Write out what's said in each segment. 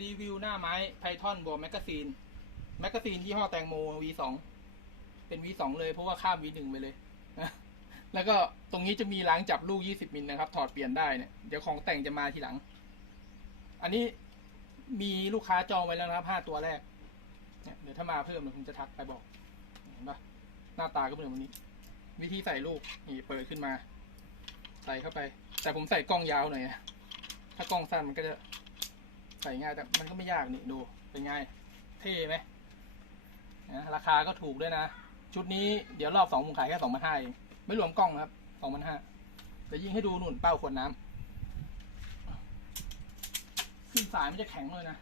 รีวิวหน้าไม้ไพทอนบวกแมกกาซีนแมกกาซีนยี่ห้อแตงโม V2 เป็น V2 เลยเพราะว่าข้าม V1 ไปเลยนะแล้วก็ตรงนี้จะมีล้างจับลูก 20 มิลนะครับ ถอดเปลี่ยนได้เนี่ย เดี๋ยวของแต่งจะมาทีหลัง อันนี้มีลูกค้าจองไว้แล้วนะครับ 5 ตัวแรกเนี่ยเดี๋ยวถ้ามาเพิ่มเดี๋ยวผมจะทักไปบอก เห็นปะหน้าตาก็เป็นแบบนี้ วิธีใส่ลูก นี่เปิดขึ้นมา ใส่เข้าไป แต่ผมใส่กล้องยาวหน่อยนะถ้ากล้องสั้นมันก็จะ ใส่ง่ายแต่มันก็ไม่ยากนี่ดูเป็นไงเท่ไหมนะราคาก็ถูกด้วยนะ ชุดนี้เดี๋ยวรอบสองผมขายแค่สองพันห้าเองไม่รวมกล้องนะครับสองพันห้าแต่ยิงให้ดูนุ่นเป้าขวดน้ำขึ้นสายมันจะแข็งเลยนะ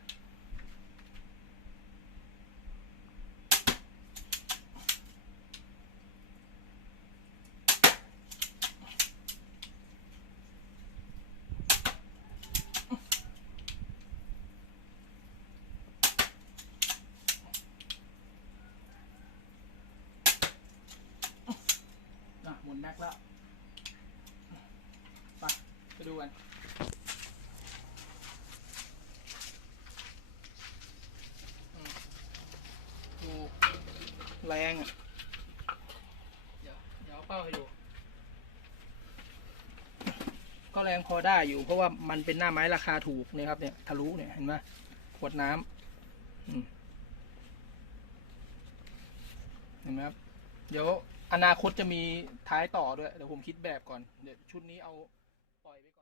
มุนแม็กแล้วไปไปดูกันดูแรงอะ เดี๋ยวเดี๋ยวเอาเป้าให้ดู ก็แรงพอได้อยู่ เพราะว่ามันเป็นหน้าไม้ราคาถูกเนี่ยครับเนี่ยทะลุเนี่ยเห็นไหมขวดน้ำเห็นไหมครับ เดี๋ยวอนาคตจะมีท้ายต่อด้วย เดี๋ยวผมคิดแบบก่อน เดี๋ยวชุดนี้เอาปล่อยไปก่อน